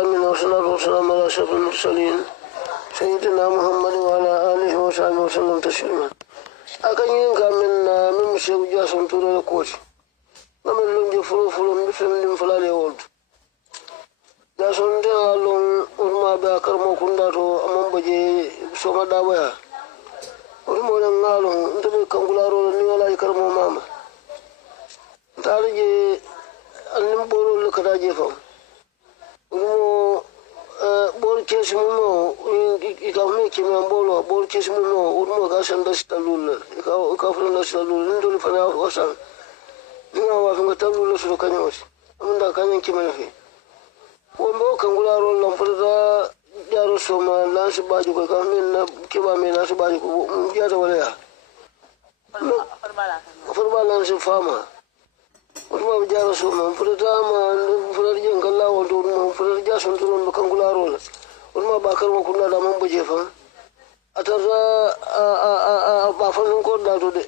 آمين والصلاة والسلام على أشرف المرسلين سيدنا محمد وعلى آله وصحبه وسلم تسليما أكن ينكا من مسيو جاسون تورو الكوش نمن لنجي فلو بفهم فلالي ولد جاسون دينا لون ورما بأكر موكونداتو أمام بجي سوما دابويا ورمو ننغالون انتبه كنغلارو نيولا يكرمو ماما تارجي أنم بورو لكراجي فهم ورمو bol kesi muno ikame kimya bolo bol kesi muno urmo ga sanda stalul ka frenda stalul ndol fana wasan ninga wa fanga talul so kanyos amunda kanyen kimya fi wombo kangula ro lampada jaro soma lansi baju ko kamen na kiba me lansi baju ko jata wala ya farba lansi fama urmo jaro soma furta ma furar jen kala wato urmo furar jason turon kangula ro urma bakar ma kunna da man buje fa atara ba fansun ko da to de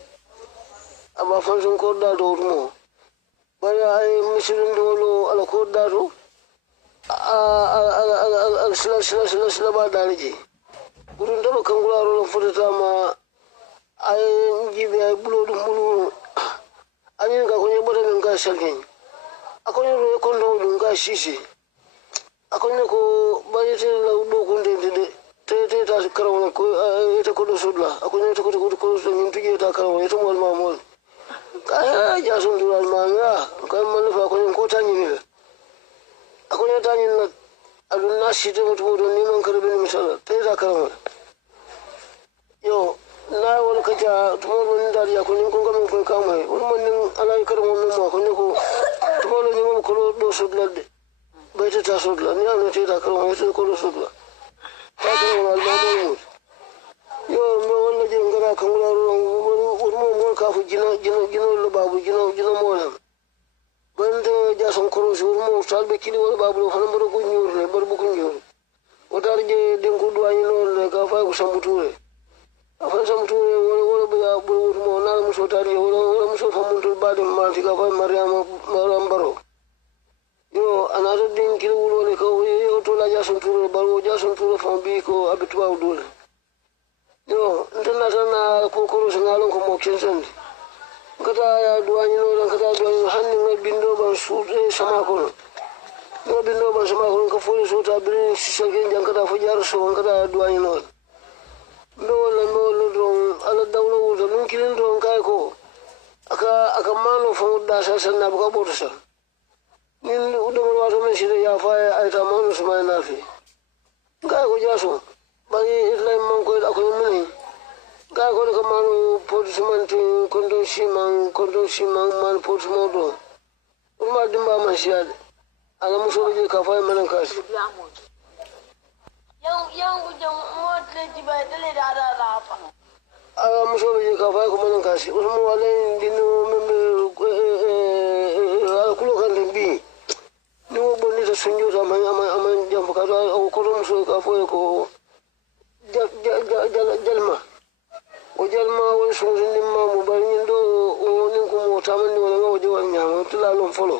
ba fansun ko da to urmo baya ai misirin dolo ala ko da to al sila ba da rije urun da kangula ro furta ma ai jibe ai bulo dum bulu ani ga ko ne bada min ga shalkin akwai ro ko ndo dum ga shishi akwai ko bari te la do ko ndende te ta karaw ko ita ko do sudla akwai te ko so min tuje ta karaw ita mol mamol ka ja sun dural manga kan man fa ko tani ne akwai tani na alun nasi te mutu do ni man karbe ni misala te ta karaw yo na wal ka ja tumo ni dar ya ko ni ko ngam ko kamai wal man ni alai karaw mo ma ko ni ko tumo ni mo ko do sudla de baita ta sodla ni ano te ta karo mo ko lo sodla ta ko wal mamul yo mo wala je ngara kangula ro mo ka fu jino lo babu jino mo la bande ja son ko ro mo salbe kili wala babu lo fana mbaro ko nyurle bar bu ko nyur o tar je den ko do ay non le ka fa ko sambuture afan sambuture wala ba ya bu mo na mo so tar je wala mo so fa mun to badim ma ti ka fa mariama baro yo another thing kilo ulo ne ko yo to la jason turo baro jason turo fambi ko abitwa udule yo international ko ko so ngalon ko mo kensen kata ya duani no kata duani hanni no bindo ban su sama ko no bindo ban sama ko ko fuli so ta bi sisen jan kata fo jar so kata duani no no don ala dawlo wuto nun kilin don kai ko aka mano fo da sa sanna ba ko sa nin udamul wato men sire ya fa ay ta manu suma na fi ga ko jaso bari lay man ko ako min ga ko ko manu portumanti kondo siman man portumodo umma dimba man siade ala muso je ka fa man kas yang jam motle jiba dele da fa ala muso je ka fa ko man kas usmo wala dinu kulo kan bi ni wo bonni to sunjo to man jam ka to ko rum so ka fo ko jalma o jalma won so ni ma mo bari ni do ni ko mo taman ni wala ngo jawal nyama to la lon folo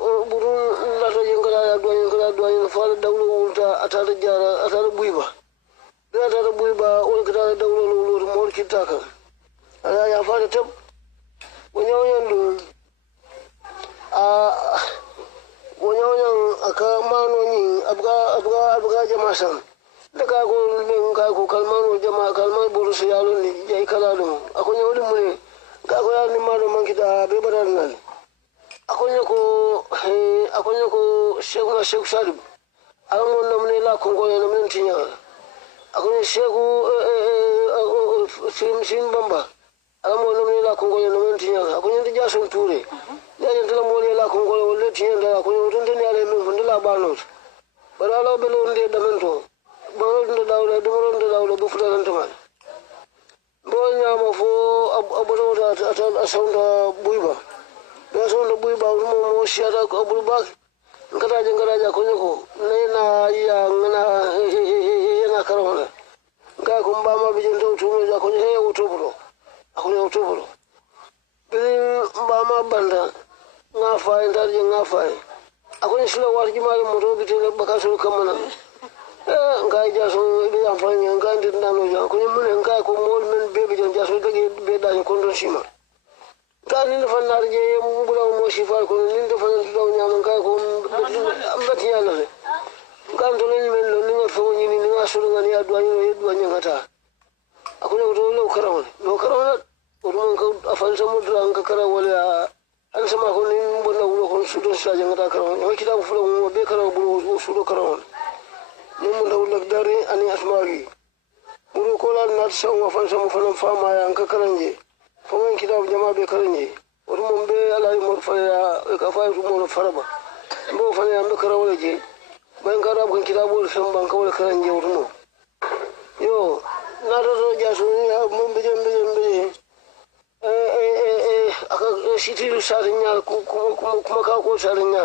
o burun la to yengala do ni fa dawlo wulta atata jara atata buiba atata buiba o ka dawlo lo mo kitaka ala ya fa tab wonyo yandu wonyo aka mano ni abga jama san daga go men ga ko kalmano jama kalman buru su yalo ni jai kala dum akonyo wodi mun ga ko ya ni malo man kita be badan nan akonyo ko shegu sharib almo namne la kongo namne tinya akonyo shegu sim bamba almo namne la kongo namne tinya akonyo ti jason ture ya tala mo la kongo wala tinya da akonyo tunde ni ale men fundila banos bara la belo nde damento baronde dawla bu fulan tamal bonya mo fo aboro ta asonda buiba be asonda buiba mo shiara ko abul bak ngaraja ko nyoko nena ya ngana yana karona ga ko mbama bi jento tumo ja ko he utobro akone utobro be mbama banda nga fa ndar je nga fa akon sila war jimal moto bitele bakaso kamana ngai jaso be amfani ngai ndano ja ko mun ngai ko mol men bebe jon jaso dage be da ko ndo sima tani na fanar je mugula mo shifa ko nin da fanar do nyama ngai ko ambati yalla le ngai to len men lo ni fo ni ni ngaso ngani adwa ni edwa nyangata akon ko lo karawon urman ka afan samudra an ka karawala an sama ko nin bonna wulo ko sudo sa jangata karawon o kitabu fulo mo be karaw bulu sudo karawon mun da wulak dare ani asmari buru ko la nat sa wa fan samu fanam fama ya an ka karanje fo man kitabu jama be karanje urman be ala mo fa ya ka fa mo faraba mbo fa ya be karawala je ban ka rab kan kitabu sam ban ka wala karanje urmo yo na do jasu ya mun be jembe aka sitiru sarinya kuma ka ko sarinya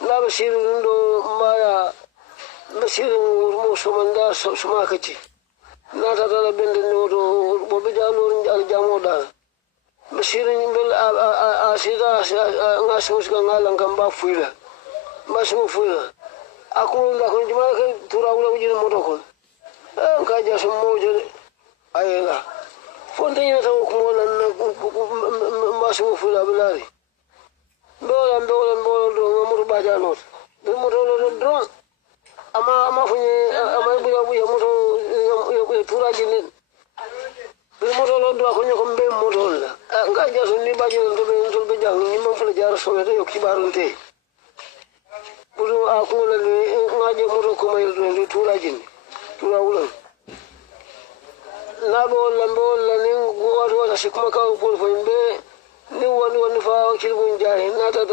na basiru ndo maya basiru mo somanda soma kace na ta da bende no do bobe jalo al jamo da basiru bel a sida ngasu ska ngalan kan ba fuila masu fuila aku nda ko jima ka turawula wujin moto ko ka jasu mo je ayela fonte ina tawo ko lan masu fuila bilari dolan do mo ba jalo mo do drone ama funye ama buya moto yo turaji ni moto lo do ko nyako mbe moto la nga jaso ni ba jelo do be jang ni mo fula jar so yo kibarunte buru aku la ni ngaje moto ko may do turaji ni turawulan na bo la ni go wala sikuma ka ko fo mbe ni woni fa kilbun jari nata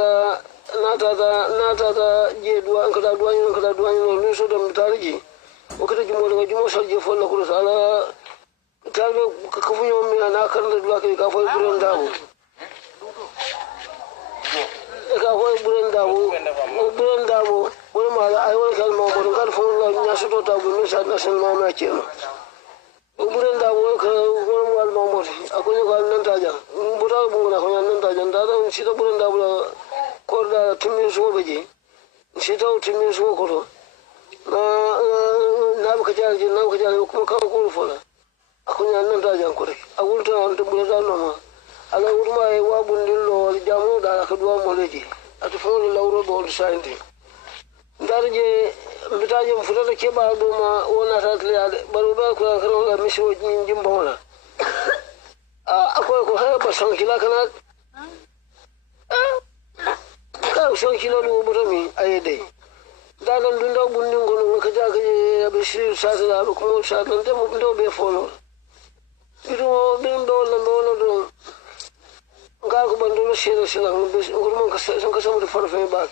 je duwa an kada duwa ni so da mitarji o kada jumo salje folla ko sala talbe ka fu yo mi na kan da duwa ka fa buren dawo wani ma ai wani kalma ko kan fo la nya so to tabu ni sa na sen ma ma ce no buren dawo ka wani wal ma mo akwai ko nan ta ja buta bu na ko nan ta ja da shi da buren dawo ko da timin so beje shi ta timin so ko na ba ka ja kuma ka ko fola akunya nan ta ja ko a wulta on to buren dawo ma ala urma e wa bundillo jamu da ka duwa mo leji atu fo lawro do sainte darje bitaje mfutata keba do ma wona tatle baruba ko karo ga misho jimba wala akwai ko ha ba san kila kana ka san kila do butami ayede dalan dunda bundin gono ka ja ka be shi sa da ko sa dan te mo do be fono ido bin do la do ga ko bando shi be ngurman ka san ka samu da farfe ba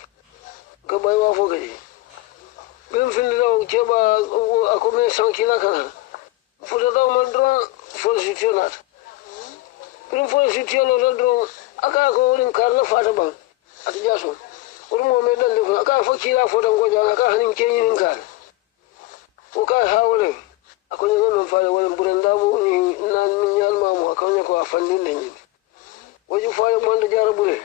ka bai wa fo gaji bin fin da ke ba ako me san kila kana futa da man dron fo sitionat bin fo sitiono dron aka ko wurin karna fata ban at jaso wurin mo me dan ko aka fo kila fo dan goja aka hanin kenyin ka ko ka hawle ako ne non fare wala buranda bu ni nan min yalma mo aka ne ko afandin ne waju fare man da jarabule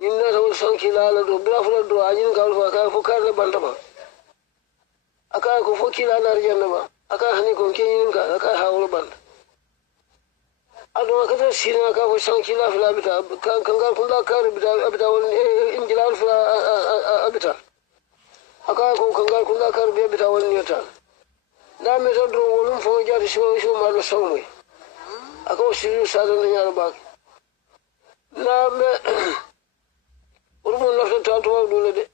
inna rawul sanki lala do bra fula do ajin ka fa ka fo karle banda ba aka ko fo kila na rijanna ba aka hani ko kenin ka aka hawul banda ado ka ta sina ka fo sanki la fula bita kan ga kun da kar bita wal injilal fula abita aka ko kan ga kun da kar bita wal niyata da me to do wolum fo jari so ma lo sawme aka o siru sa do nyar ba na me urmun na ta to dole de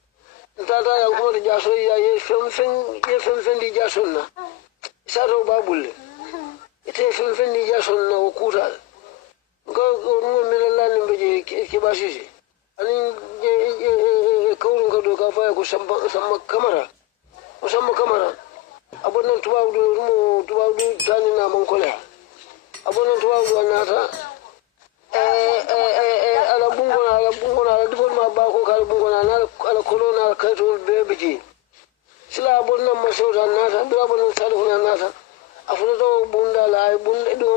tata ya kuma da jaso ya ye fen di jaso na sa ro babulle ite fen di jaso na okuta ko urmun mi la ni beje ke basisi ani je kawrun ka do ka fa ko samma kamera o samma kamera abonan tuwa do urmu tuwa do tani na man kola abonan tuwa do na ta ala bungona ala difol ma ba ko kala bungona ala kolona ka to bebeji sila bonna masota nata bra bonna salfuna nata afuna to bunda la ay bunda do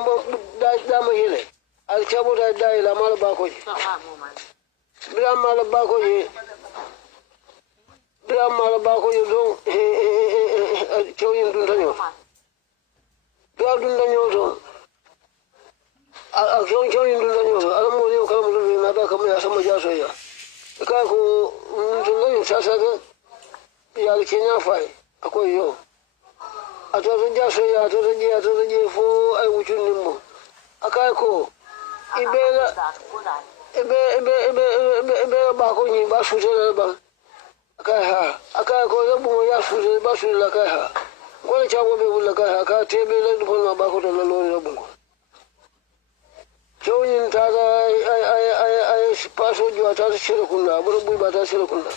da ma yele al chabo da ila mal ba ko ji bra mal ba ko ji bira mala ba ko yodon kewin dun tanyo bira dun tanyo to a kewin dun tanyo to ala mo ne kala mo na da kamar ya sama ja soyayya ka ko dun tanyo sasa ga ya kenya fai akwai yo a to ja soyayya to je fo ai wucin nimmo akai ko ibela ebe ba ko ni ba su te ba akai ko ya bu ya su te ba su la kai ha ko cha bo be bu la kai ha ka te be la du na ba ko to la lo ni bu ko jo yin ta da ai pa so jo ta se ko na bu bu ba ta se ko na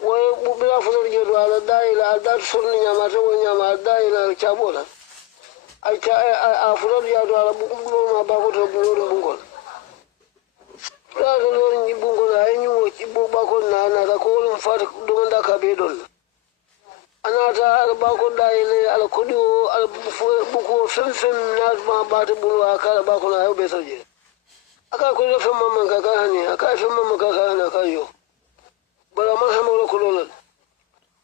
wo bu be la fo no je do ala dai la da so ni nya to wo nya ma dai la cha bo la ai ta a fo no ya do ala bu ma ba ko to bu lo bu ko da lo ni bu ko ai ni wo ci bu ba ko na da ko lu fa do da ka be don ana ta ba ko dai le ala ko do ala bu ko fen na ma ba ta bu wa ka ba ko na be so je aka ko le fen mamma ka ka hani aka fen mamma ka ka na ka yo bala ma ha mo ko lo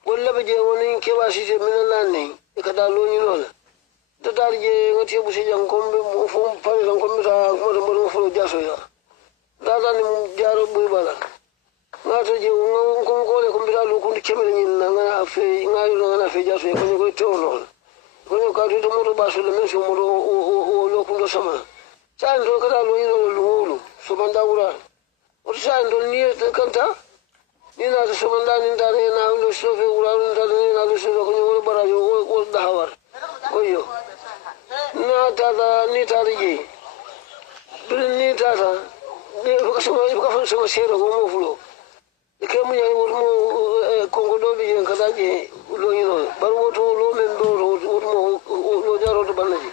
wala be je woni ke ba si je min na ni ka da lo ni lo da dar je ngati bu si jang kombe mo fo pa jang kombe ta mo fo jaso ya dada ni jaro bu bala ngato je ko le kombe lu ko kemel ni na ngana fe ngayo ngana fe jaso ko ni ko to no ko ni ka to mo ba so le men so mo lo ko sama sa ndo ka da lo ni lo so manda ura o sa ndo ni kanta ni na so manda ni da na lo so fe ura ni da na lo so ko ni ko bara yo ko da hawar ko yo na dada ni ta ri ni dada ne ko so sero go mo fulo ke mu ya mo kongo do bi en kada je lo ni no bar wo to lo men do mo lo jaro to banaji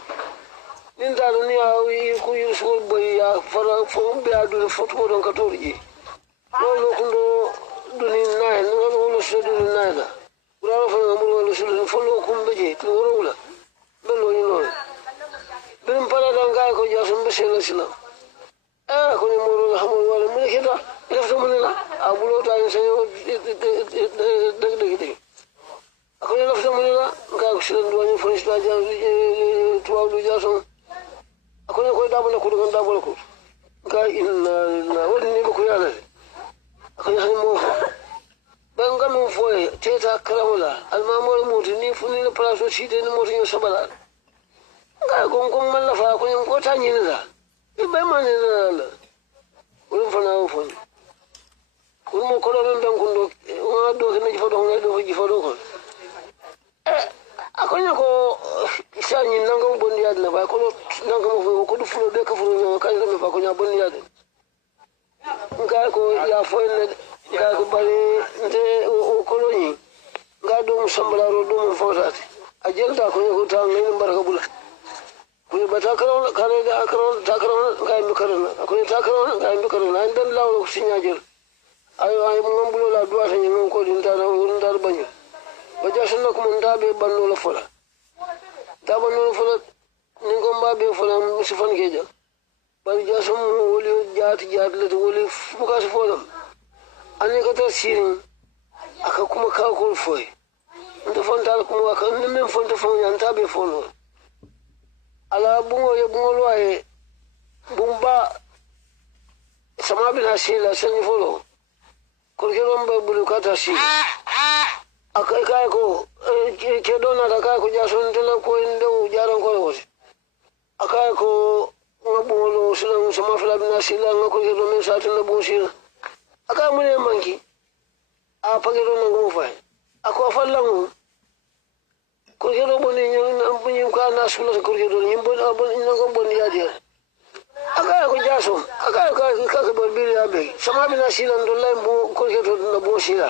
nin da ni a wi ku yu so boy ya fara fo be adu foto don ka to ri lo kundo do ni na no lo so do na da ura fa mo lo so do fo lo kumbe je to ro la be lo ni no ben para dan ga ko ja so be selo sila ko ni mo ha mo wala mo kita ila so mo la abulo ta ni senyo de ko ni la so mo la ga ko sila do ni fo sta ja to wa do ja so ko ni ko da mo ko do da mo ko ga inna na woni ni ko ya la ko ni mo ben ga mo fo te ta kramula al mamul mutini fu ni la plaso ci de ni mo ni sabala ga gon man la fa ko ni ko ta ni la ibe mane na ulu fana ufon ulu ko do ben kundo wa do ke ni fodo ngado ko jifodo ko akonya ko sanyi nanga bondi yad na ba ko nanga mo ko du fulo de ka fulo no ka me ba ko nya bondi yad nga ko ya fo ne nga ko bari nte o ko ni nga do musambala ro do mo fotati ajel ta ko ta ngi baraka bula ko ba ta karo kare da karo ta karo ga mi karo ko ta karo ga mi karo na dan lawo sinya jel ay mo mbulo la do ta ngi ko din ta na dar banyu ba ja sunna ko mun da be banno la fola ta banno la fola ni ko mba be fola musifan ke ja bari ja sum woli jaati la woli fuka su fola ani ko ta sirin aka kuma ka ko foi ndo fonta ko aka ni men fonta fon yan ta be folo ala bungo ye bungo lo ay bumba sama bina sila sanyi folo kurke romba bulu kata si akai kai ko ke dona da kai ko jason tele ko inde jaran ko wose akai ko ngabungo lo sila sama fila bina sila ngako ke do men sa tele bon sila akai mune manki a pagero nangu fa ako fallangu kurke do boni nyang bunyi ka na sula kurke do nyimbo abon nango boni ya dia aka ko jaso aka ka bo bili abe sama bina sila ndolla mbo kurke do na bo sila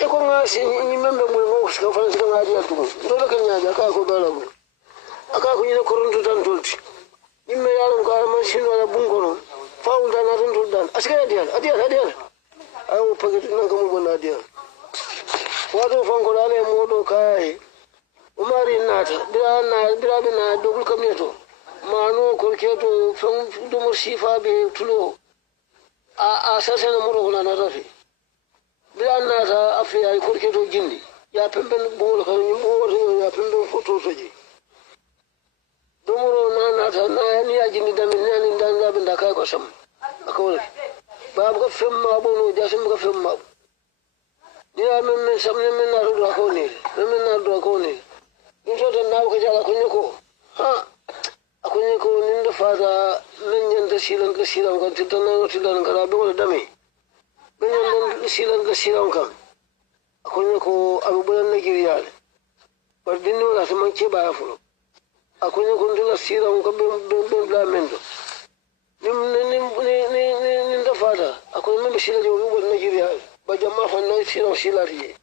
e ko nga si ni membe mo ngo ska fa ska nga dia tu ndola kan nya aka ko dala bu aka ko ni koronto tan tolti nimme yalon ka man sino la bungono faul dan na tol dan aska dia adia ayo pagetu nango mo bona dia wato fango dale mo do kai umari nata bira bina dogul kamneto mano kolketo fon do mo sifa be tulo a sasana muro na rafi bilan nata afriya ko ke to jindi ya pemben bol kan ni bol ya pemben foto soji domoro nata na ni ya jindi damin ni danga bin da kai ko sam akawol babu ka femma bono jasim ka femma ni ya men sam ne men na do ko ni men na do ko ni in to na ko jala ko ni ko ha akunye ko ninda fata men nyanda silan kan titana tilan kara be wala dame men nyanda silan kan akunye ko abubulan Nigeria bar dinno la sama ke ba fulo akunye ko ndila silan ko be bla mendo nim da fata akunye men sila jo rubul Nigeria ba jama fa na silan riye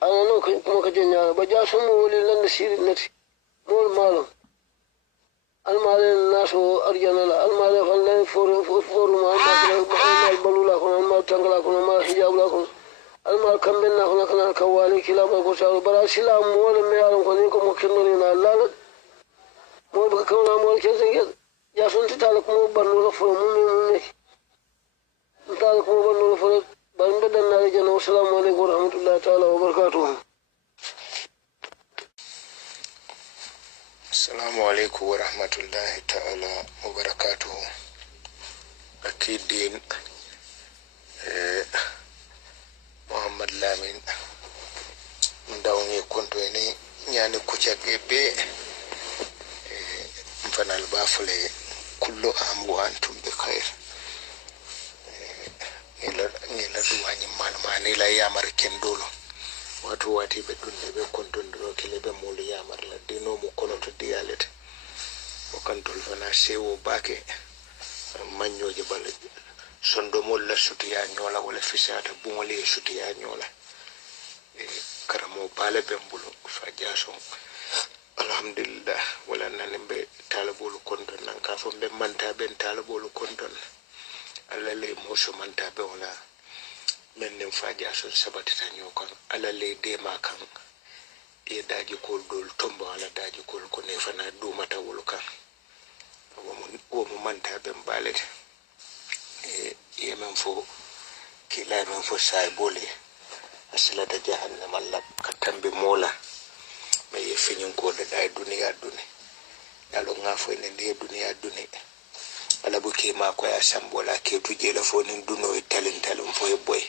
ana no ko ka jenya ba ja sumu wali lan sirin nati mol malum المال الناس أرجعنا لا المال فلان فور ما المال بلولا كنا المال تنقلا كنا المال حجاب لا كنا المال كم بيننا كنا كوالي كلا بقول برا سلا مول ميالم كنا يكون مكننا لا مول بكونا مول كذا يا سنت تعلق مول بنور فلان مول تعلق مول بنور فلان بدنا رجعنا والسلام عليكم ورحمة الله تعالى وبركاته. السلام عليكم ورحمة الله تعالى وبركاته. أكيد دين محمد لامين ndawni konto ene nyani kuchake be mfana albafule kullu am wa antum bi khair ngela duwani malmani la yamar kendolo watu wati be dunde be kontondiro kele be mulu yamar la dino mu kono to diyalete o kantol fana sewo bake manyoje bal sondo mol la sutiya nyola wala fisata bumoli sutiya nyola karamo bale bembulu fa jaso alhamdulillah wala nanembe talabulu konton nan ka fo be manta ben talabulu konton alale moso manta be wala men fa jaso sabatita nyokan alale de makan e daji kol dol tombo ala daji kol ko ne fana dumata wulukan wo mo manta ben balete yemen fo kila men fo sai bole asila da jahannama la katambe mola me ye finyin ko da dai duniya duni yalo ngafo ne de duniya duni ala buke ma ko ya sambola ke tuje la fo nin duno e talin fo e boy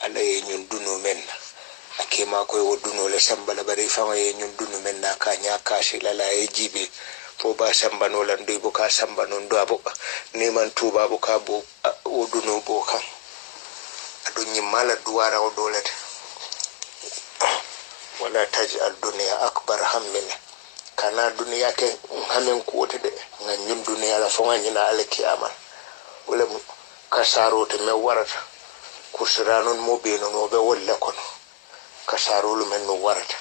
ala ye nyun duno men ake ma ko wo duno le sambala bari fa ye nyun duno men na ka nya ka shi la e jibe fo ba samba no la ndu bu ka samba no ndo abo ni man tuba bu ka bo wo duno bo kan adu nyimala duwara o dolete wala taj'al dunya akbar hammina kana dunya ke hamen ko wote de nganyum dunya la fo nganyina alkiyama wala kasaro te me warata kusranon mo be no be walla kono kasaro lu men no warata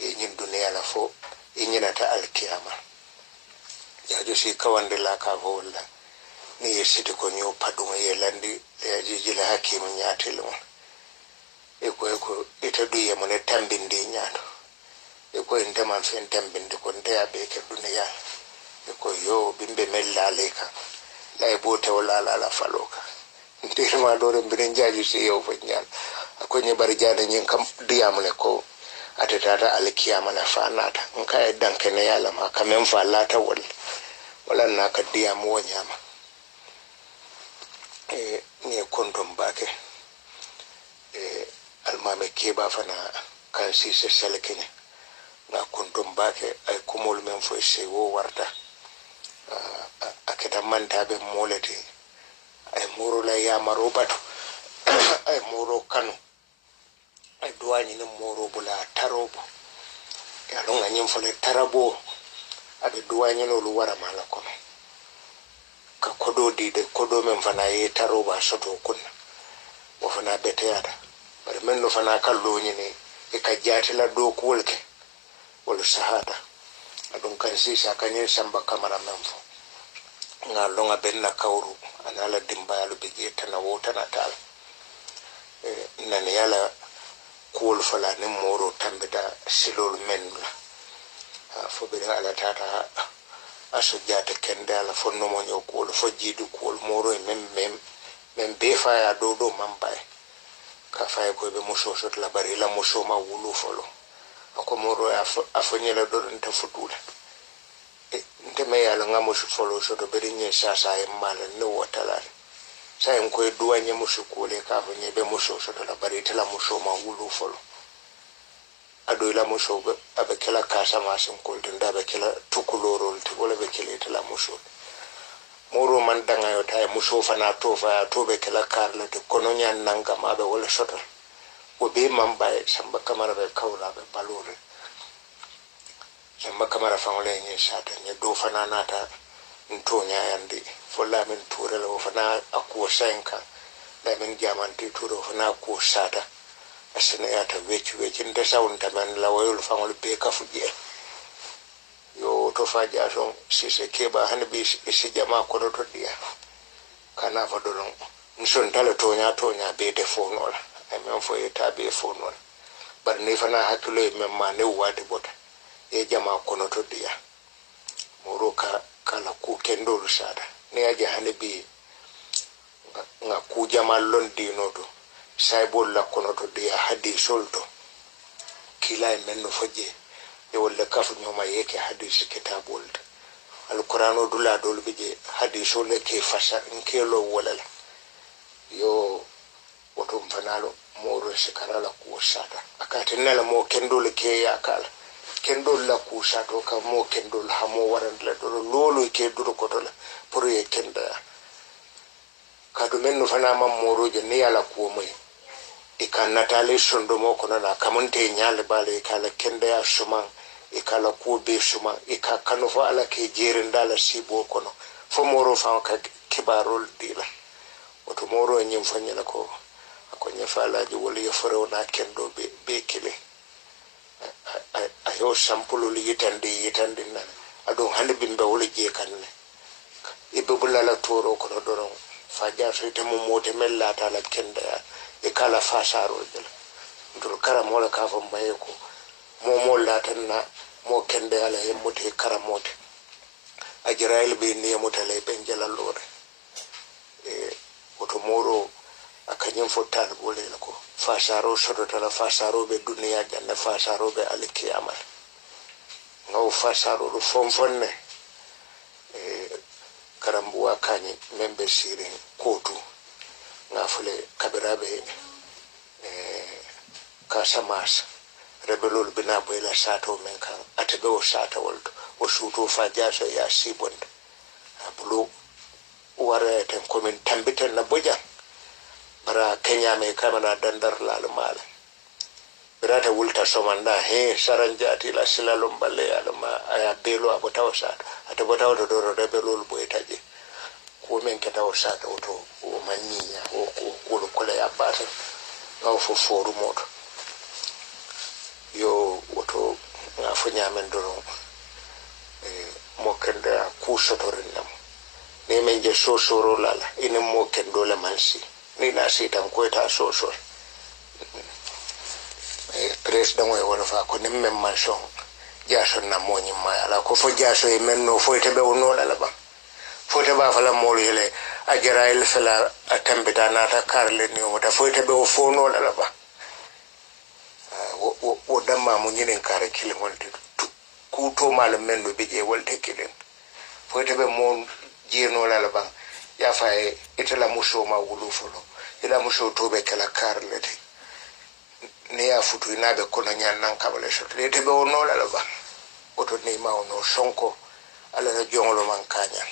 e nyin dunya la fo e nyinata alkiyama ya jo si kawande la ka wala ni yesiti ko nyo paduma yelandi ya jijila hakimu nyatelo eko ita duye mo ne tambindi nyaado eko ente man fen tambindi ko ndeya be ke duniya eko yo bimbe mellaleka lay bote wala la faloka ndir ma dore mbine jaaji si yo fo nyal ko nye bari jana nyin kam diyam ne ko atata alkiyama na fanata nka e danke ne yala ma kamen fa lata wala na ka diyam wo nyama ni kondom bake almame keba fana kan si se selekene na kondom bake ay kumol men fo se wo warta aketa manta be molete ay muro la ya marobato ay muro kanu ay duwani ne muro bula tarobo ya longa nyim fo le tarabo abe duwani no lu wara mala kono ka kodo dide kodo men fana ye taroba soto kunna wo fana beteyata bari men no fana kallo nyine e ka jatila do kulke wala sahada adon kan sisa kanyen samba kamara memfo nga longa benna kawru anala dimbayalu bege tana wota natal nan yala kul fala ne moro tambida silol menla fo be ala tata aso jata kende ala fonno mo nyo kul fo jidu kul moro mem men be fa ya do man bay ka fa ko be muso so la bari la muso ma wulu folo ako moro afonyela do nta futula nte me yala nga muso folo so do beri nye sasa e mala no watala sa en ko duanye muso ko le ka fonye be muso so la bari tela muso ma wulu folo ado la muso abe kala kasa ma sin ko nda be kala tukuloro te wala be kala tela muso moro man danga yo tay muso fana to fa to be kala karla te kono nyan nanga ma be wala soto o be man bay samba kamara be kawla be balore samba kamara fangole nyi shata nyi do fana nata nto nya yandi folla men ture lo fana akko senka da men jamanti turo fana ko shata asina yata weci nda sawunta man la wayul fangole be kafuje yo to faja son sise keba hanbi isi jama ko to dia kana fa do nson tala tonya be te fonola ay men fo eta be fonola bar ni fana hakulo men ma ne wadi bota e jama ko to dia moro kala ku kendo sada ne aje hanbi nga ku jama londi no do sai bolla ko to dia hadi solto kila men no foje e wala kafu nyoma yake hadisi kitabul alqur'ano dula dol bije hadiso le ke fasha nkelo wala yo woto mfanalo moro shikara la kushata akati nala mo kendo le ke yakala kendo la kushato ka mo kendo ha mo waran la do lolo ke duro kotola pour ye kenda kadu menno fana mam moro je ne yala ko moy e kan natale sondo mo kono na kamonte nyaale bale kala kenda ya suman e kala ko be suma e ka kanu fo ala ke jerin dala sibo kono fo moro fa ka kibarol dila wato moro nyim fanyala ko ko nyafala ji woli yo foro na kendo be kile ayo sampulu li yitande na ado hande bimbe woli je kanne e be bulala toro kono doron faja so ite mo mote mellata la kenda e kala fasaro dela ndur kara mola ka fo maye ko mo latanna mo kende ala yemmuti karamote ajirail be ni mutale ben jalallore e oto moro akanyem fotal bole ko fasaro sodo tala fasaro be duniya janna fasaro be alkiyama ngaw fasaro do fonfonne e karambuwa kanyi membe sirin kotu ngafule kabirabe kasamas rebelol bina boyla sato men kan atebe o sata woldo o suto fajaso ya sibond abulu wara ten komin tambiten na boja bara kenya me kamana dandar lal mal birata wulta somanda he saranjati la silalum balle alma aya belo abota sata atebota o do rebelol boytaje ko men keta o sata o o manyinya o ko ya bata ngaw fo foru moto yo woto ngafo nyamen doron mo kenda ku sotorin nam ne men je sosoro lala ina mo kendo la mansi ni na sitan ko ta sosor president mo wona fa ko nem men manson jason na mo nyi ma ala ko fo jaso e men no fo te be wono la ba fo te ba fala mo yele ajarail fala atambita na ta karle ni mo ta fo te be o fo no la ba o damma mo nyinen kare kile wonde ku to malam men do beje wolde kilen fo te be mo jeno la ba ya fa itala muso ma wulu folo ila muso to be kala karle te ne ya futu ina be kono nyan nan kabale so te be wono la ba oto ne ma ono sonko ala na jongolo man kanya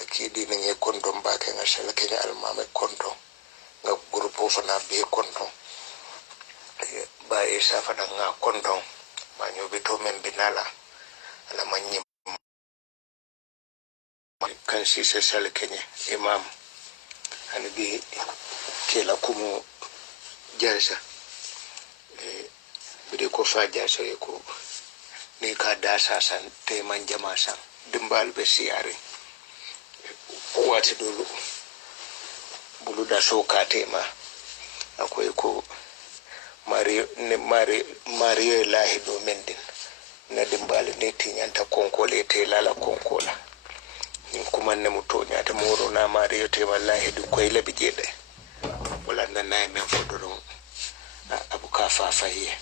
akidi ne nge kondo mbake ngasela kenya almame kondo nga grupo fana be kondo ba isa fana nga kondo manyo bito membinala ala manyi kan si sel kenya imam anabi kela kumu jasa bide ko fa jasa ko ne ka dasa san te man jama san dimbal be siare wati dulu bulu da soka tema akwai ko Mario lahi do mendin na dimbal ne tinyanta konkole te lala konkola in kumanne mu toñate moro na mariyo te wallahi du koy labi jede wala nanay men fodoron abu ka fa fahiye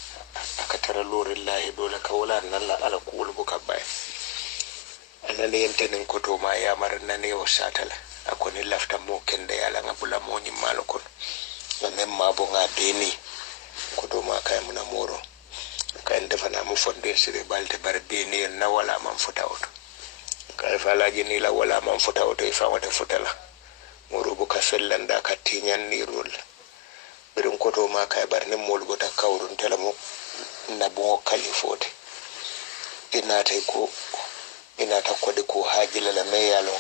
aka tara lorillahi dole ka wala nalla ala kuwul buka bay anane yentenen koto ma yamar nane o satala akoni lafta mo kende yala ngabula mo nyimalo kon men ma bo nga beni koto ma kay muna moro kay defana mu fonde sire balde bar beni na wala man fota auto kay falaji ni la wala man fota auto e fawata fotala moro buka fellanda ka tinyan ni rol birin koto ma kay bar ne mol gota kawrun telamo na bo kalifote ina tay ko ina ta kodi ko hajila la meyalo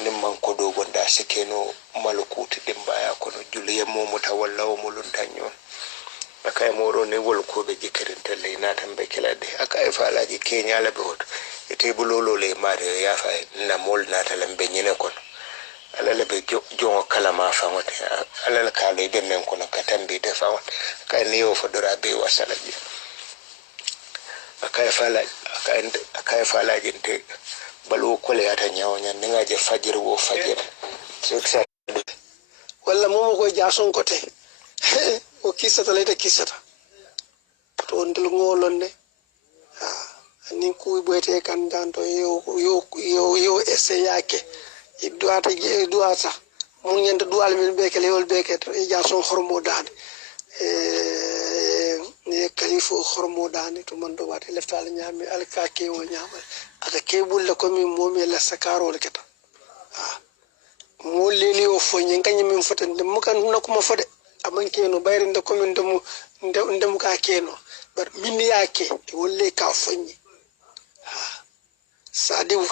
nimman kodo gonda sikeno malukuti dimbaya kono juliye momo tawalla o mulun tanyon akay moro ne wol ko be jikirin telle ina tambe kelade akay faalaji kenya la be hoto ete bulolo le mare ya fa na mol na talambe nyine kono alala be jongo kalama famote alala kale be men kono katambe de famote kay ne yo fodora be wasalaji akay faalaji te balu kole ata nyawnya ninga je fajir wo fajir seksa walla momo ko jason kote o kisata leta kisata to ndel ngolonne nin ku boyte kan danto yo esse yake duata mun yende dual min be kele yol be ket e jason hormo daan ne kalifo hormo daan to man do wate leftal nyami alka ke o nyama ata kebul la komi momi la sakaro le keta mo leli o fo nyen kanyi min fotan dem mukan na kuma fode aman keno bayri nda komi ndemu ka keno bar min yake wolle ka fanyi sadiw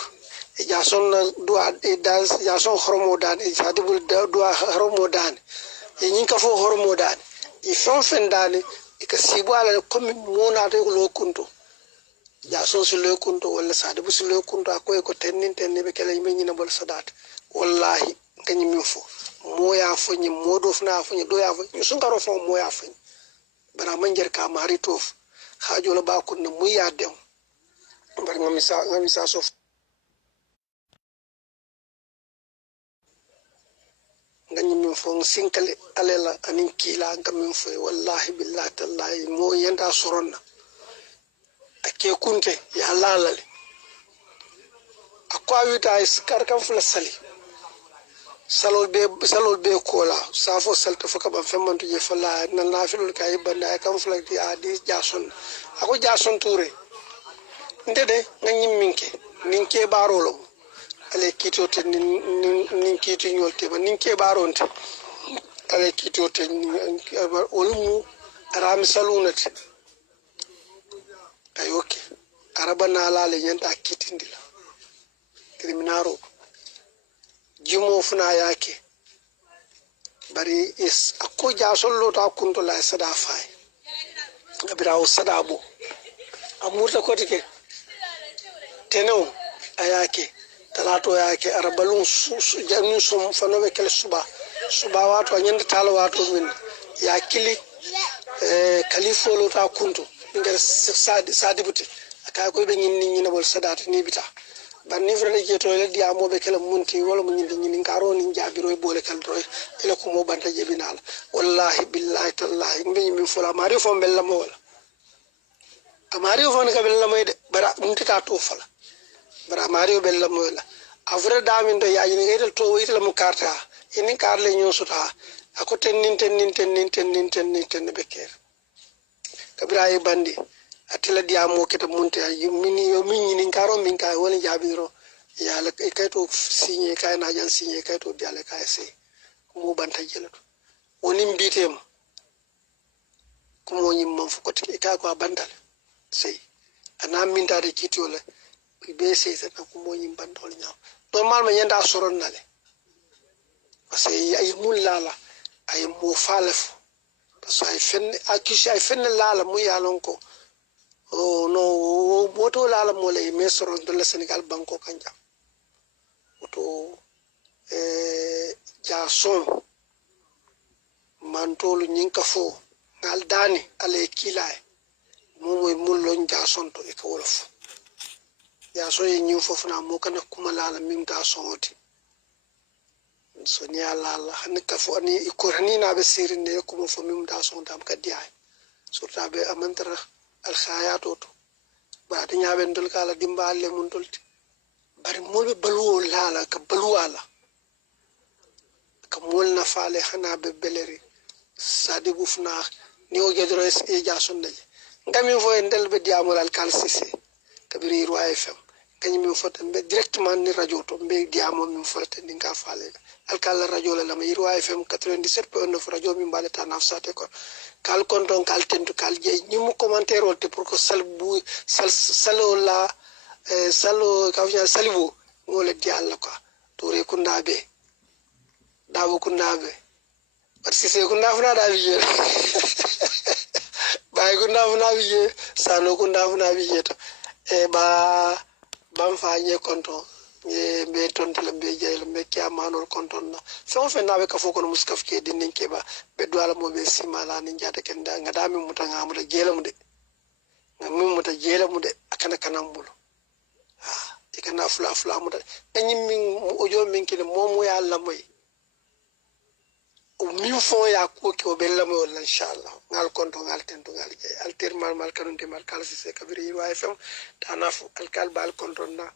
e jason dua e das jason hormo dan e sadibul dua hormo dan e nyin ka fo hormo dan e fon dan e ka sibo ala komi mona to ko lokunto jason su lokunto wala sadibu su lokunto akoy ko tennin be kala yimi nyina bol sadat wallahi kanyi min fo moya fo nyi modof na fo nyi do ya fo sun karo fo moya fo bara manjer ka mari tof hajola ba kun mu ya dem bar ngami sa sof ngani min fo sinkale alela anin kila ngam fo wallahi billahi tallahi mo yanda soronna ake kunte ya lalale akwa wita iskar kan fula sali salol be kola safo salto faka ban femmanto je fala nan nafilul kay banda kan fula di adi jason ako jason toure ndede ngani minke ninke barolo ale kitote nin kito nyolte ba ninke baronte ale kitote olmu aram salunati ayoke arabana lale yenta kitindila criminaro jimo funa yake bari is akko jason lota kunto la sada fay gabirawo sadabo amurta kotike teno ayake talato yake arabalun jamin som fanobe kel suba wato nyande talo wato min yakili kalifo lota kunto ngar sadibute aka ko be nyinni bol sadata ni bita banni frere jeto le dia mo be kala munti wala mo nyindi ngaro ni jabiro bole kal do ele ko mo banta jebinal wallahi billahi tallahi mbi min fula mari fo bella mo wala amari fo ne ka bella mo de bara munti ta to fala bara mari bella mo wala avre damin do yaaji ni ngedel to witel mo karta ini karle nyosuta ako tennin beker kabira e bandi atela diamo keta munte mini yo minni ngaro min kay woni jabiro yala kay to signé kay na jan signé kay to diale kay se mo banta jelato woni mbitem ko mo nyim mon fu ko te kay ko bandal sey ana min tade kitiola be sey sa ko mo nyim bandol nyaaw normal ma yenda soron nale parce que ay mulala ay mo falef parce que ay fen akisi ay fen lala mu yalon ko oh no moto lala mo lay mesoro de la Senegal banko kanja moto jason mantolu nyinka fo ngal dani ale kilay mo moy mullo jason to e ko wolof ya so ye nyu fofna mo kana kuma la mim ta songoti so ni ala la han ka fo ni ko hani na be sirin ne kuma fo mim ta song tam ka diay surta be amantara al khayato to ba ta nyaben dul kala dimbaale mun dulti bari molbe baluwo lala ka baluwala ka molna faale hana be beleri sadi bufna ni o gedro e jason daje ngami fo en delbe diamol al kalsisi kabiri ruwa fm kany min fota be directement ni radio to be diamo min fota ni ka faale al kala radio la ma ruwa fm 97.9 radio min balata nafsate ko kal konton kal tentu kal je ni mu commentaire wolte pour que salbu salo la salo kawja salibu ngole di alla ko toure kundabe dawo kundabe parce que c'est kundafuna da biye bay kundafuna biye sano kundafuna biye to e ba bam faanye konton e be tontele be jeyla me kiamanor konton na so fe nabe ka foko muskaf ke dinin ke ba be dwala mo be simala ni jata kenda ngadami mutanga muta jela mude ngami muta jela mude akana kanambulo ikana fula muta anyim min ojo min kile momo ya Allah moy o min fo ya ko ke o bella mo wala inshallah ngal konto ngal tento ngal je alter mal kanunte mal kala se kabiri wa fm tanaf alkal bal konto na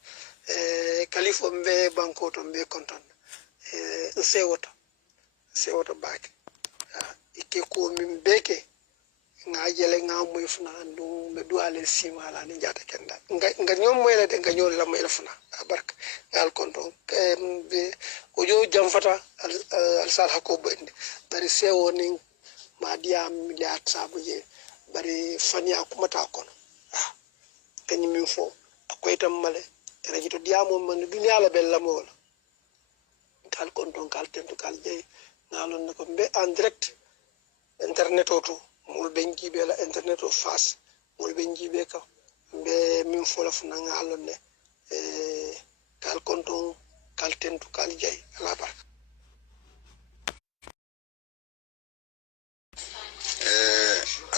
kalifo mbe banko to mbe konton sewota back ike ko min beke ngajele ngamoy funa ndu me duale simala ni jata kenda nga nyom moyle de nga nyol la moyle funa barka ngal konton be ojo jam fata al sal hako bende bari sewo ni madia miliat sabu je bari fani akumata kono kany min fo akoy tam male rajito diamo man dunya la bella mola kal konton kal tentu kal je ngalon nako be en direct internet auto mul benji be la internet o fas mul benji be ka be min fola funa ngalon ne kal konton kal tentu kal jay ala barka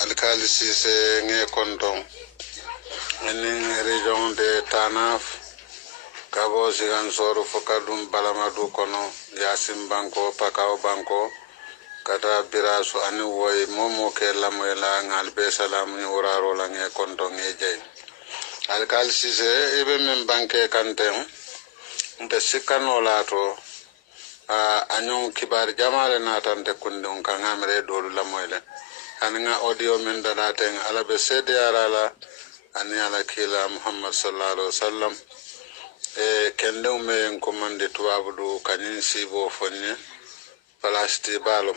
alkali sise nge konton en région de Tanaf kabo sigan soru fokadum balamadu kono yasim banko pakao banko kata birasu ani woy momo ke lamoyla ngal be salam ni uraro la nge konton nge jay alkali sise ibe min banke kantem nte sikano lato anyon kibar jamale natante kunde on kangamre dolu lamoyle aninga audio min dadaten ala be sede arala ani ala kila muhammad sallallahu alaihi wasallam kende me commande tuwabudu kanyin sibo fonne palasti balum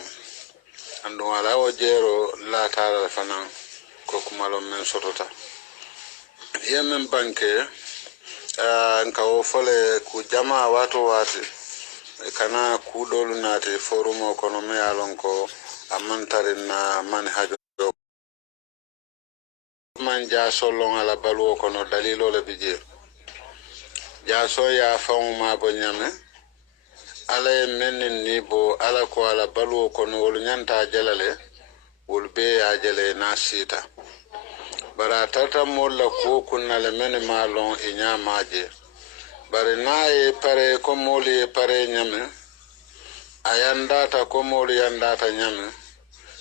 andu ala o jero la tara fanan ko kumalo men sotota yemen banke nka o fole ku jama wato wati kana ku dolu nati forum kono me alon ko amantarin na manhajo man ja solon ala balu kono dalilo le bije ja so ya famu ma bo nyame ala menin ni bo ala ko ala balu kono wol nyanta jalale wol be ya jale na sita bara tata molla ko kunale men malon e nyamaje bare nae pare ko moli pare nyame ayandata ko moli yandata nyame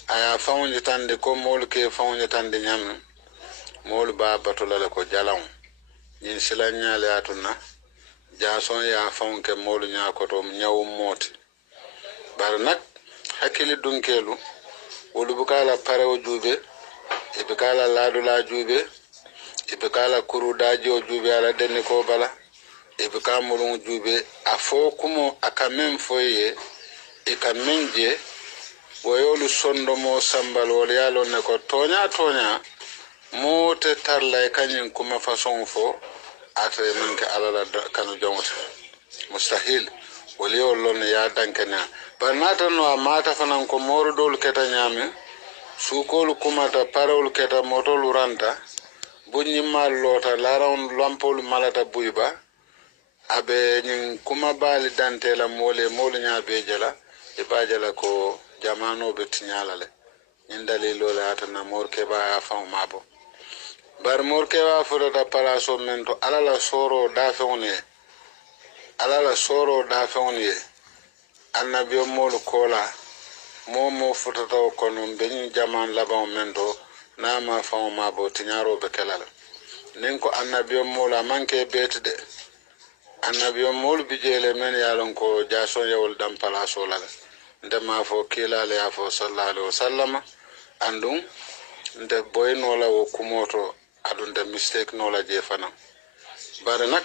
aya fawnji tande ko moli ke fawnji tande nyame moli ba batulale ko jalan yin silanyale atuna jason ya fawn ke moli nyakoto nyaw moti bare nak hakili dunkelu wolu bukala pare o jube e bukala ladula jube e bukala kuru daji o jube ala denni ko bala e buka mulun jube afo kumo akamen foye e kamenje woyolu sondo mo sambal wol yalo ne ko tonya mote tarla e kanyin kuma façon fo ate manke alala kanu jomota mustahil woli lon ya dankena banata no amata fanan ko moru dol keta nyame sukolu kumata parol keta motolu ranta bunyi mal lota larawon lampol malata buyba abe nyin kuma bali dantela mole nya bejala e bajala ko jamano be tinyala le nyin dalilo la atana morke ba ya fa mabo bar morke wa furata palaso mento ala la soro da fewne ala la soro da fewne annabiyo molu kola momo futata kono beñi jaman laban mento na ma fawo ma bo tinyaro be kelala nin ko annabiyo molu amanke betde annabiyo molu bijele men yalon ko jason yawol dam palaso la nde ma fo kilale ya fo sallallahu alaihi wasallam andum nde boy nola wo kumoto adun de mistake nola je fana bare nak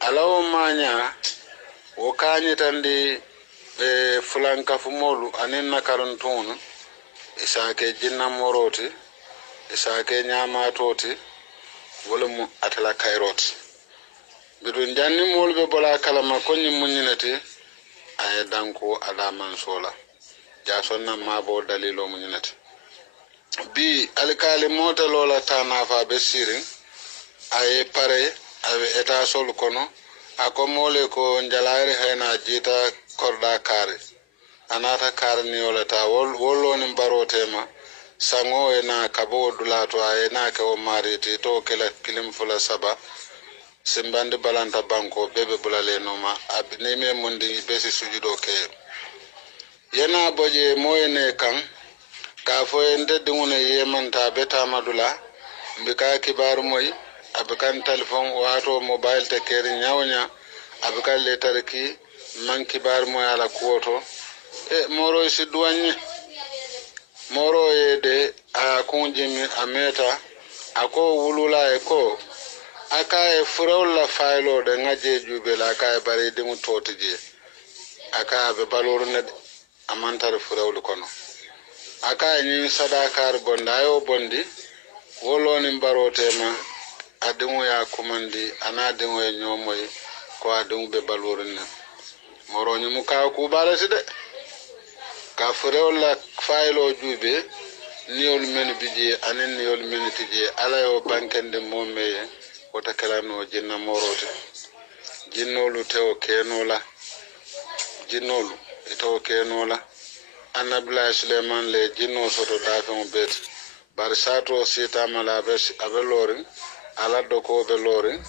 alawo manya wo kanyi tandi be fulanka fumolu anin nakarun tunu isake jinna moroti isake nyamatoti wala mu atala kairoti bidun janni molu be bola kalama konni munyinati ay danko ala mansola jasonna mabo dalilo munyinati bi alkali mota lola tana fa be sirin ay pare awe eta sol kono ako mole ko njalaari hena jita korda kare anata kare ni olata wollo ni barotema sango ena kabo dulato ay na ke o mariti to kala kilim fula saba simbande balanta banko bebe bulale noma abineme mundi besi sujudo ke yana boje moyene kan ka fo ende dungune yemanta beta madula mbika kibaru moy abikan telefon wato mobile te keri nyawnya abikan letter ki man kibaru moy ala kuoto moro isi duanye moro de a kunjimi ameta ako wulula ko aka furawla faylo de ngaje jube la aka bari dimu totije aka be balor ne amantar furawlu kono aka ni sadakar bondayo bondi woloni barotema adingu ya kumandi anadingu ya nyomoy ko adingu be balorin ne moro nyimu ka ku balati de ka furawla faylo jube niol men bije anen niol men tije ala yo bankende momme wota kalano jinna morote jinnolu tewo kenola jinnolu tewo kenola annabla suleiman le jinno soto dafon bet bar sato sita mala abe lorin ala doko be lorin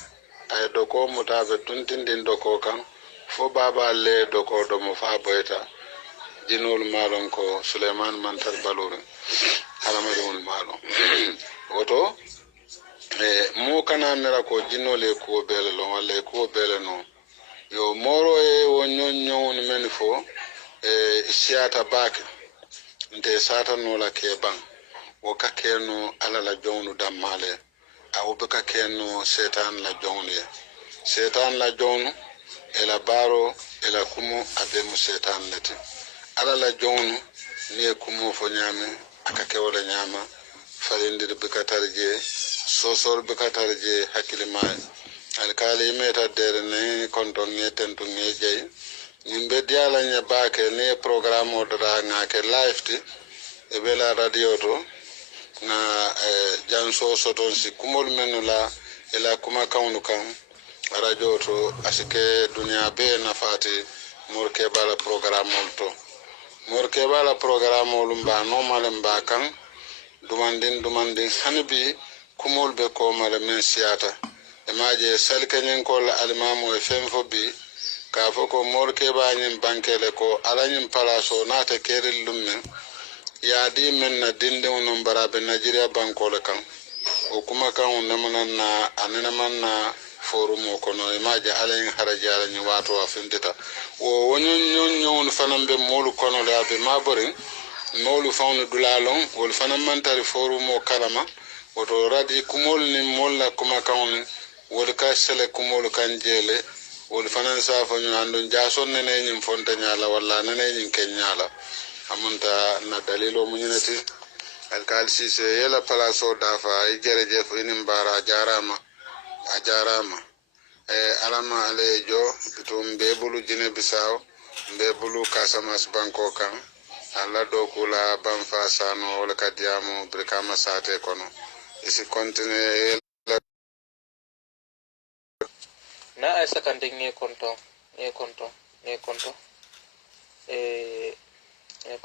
ay doko mutabe tuntindin doko kan fo baba le doko do mo fa boyta jinnolu malon ko suleiman mantar balorin halamadul malon woto mo kana mera ko jinno le ko bele lo wala ko bele no yo moro wonyo men fo siata bak nte sata no la ke ban o ka keno ala la jonu damale a be ka keno setan la jonu setan la jonu ela baro ela kumu abe mu setan lati ala la jonu ni kumu fo nyame aka ke wala nyama falinde be ka tarje sosol be ka tarje hakilima alkali meta dere ne konton ne tentu ne jey nimbe diala nya baake ne programme o dara ngake live ti e bela radio to na janso soton si kumol menula ela kuma kawnu kan radio to asike dunia be na fati morke bala programme to morke bala programme lumba normal mba kan dumandin hanbi kumol be ko mala men siata e maje salkanyen ko almamo e femfo bi ka foko morke ba nyim bankele ko alanyim palaso nata keril lumme ya di men na dinde wonon barabe Nigeria bankole kan o kuma kan wonne na anena man na forum ko no imaje alayin haraji alani wato afindita o wonyon fanambe molu kono labe maborin molu fawnu dulalon wol fanam mantari forum o kalama woto radi kumol ni molla kuma kan wol ka sele kumol kan jele wol fanan safo ñu andon jason nene ñim fonta ñala wala nene ñim ken ñala amunta na dalilo mu ñinati alkal sise yela palaso dafa ay jereje fu ni mbara jarama a jarama alama ale jo bitum bebulu jine bisaw bebulu kasamas banko kan alla do kula banfa sano wala kadiamo brikama sate kono isi continue na ay sakande nge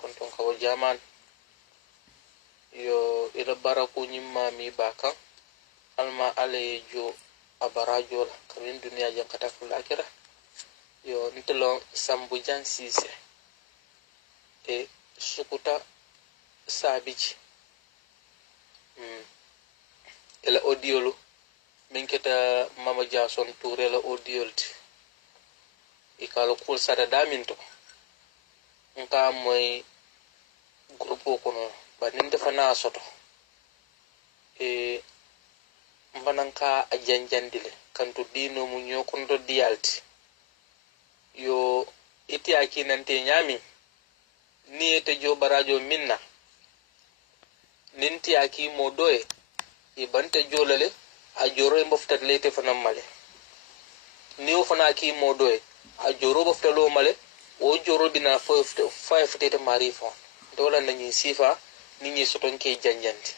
konton kawo jaman yo ila baraku nyimma mi baka alma ale jo abarajo la kamin duniya jan kata fulakira yo ntelo sambu jan sise e sukuta sabiji ela audiolu min keta mama jason touré la audiolti ikalo kul sada daminto nka moy groupe kono ba ninde fana soto e mbananka a janjandile kanto dino mu nyokondo diyalti yo iti aki nante nyami ni ete jo barajo minna ninti aki modoe e bante jolale a joro mboftat lete fana male ni o fana aki modoe a joro boftalo male o joro bina fa ftete marifo dola nanyi sifa ni nyi soton ke janjanti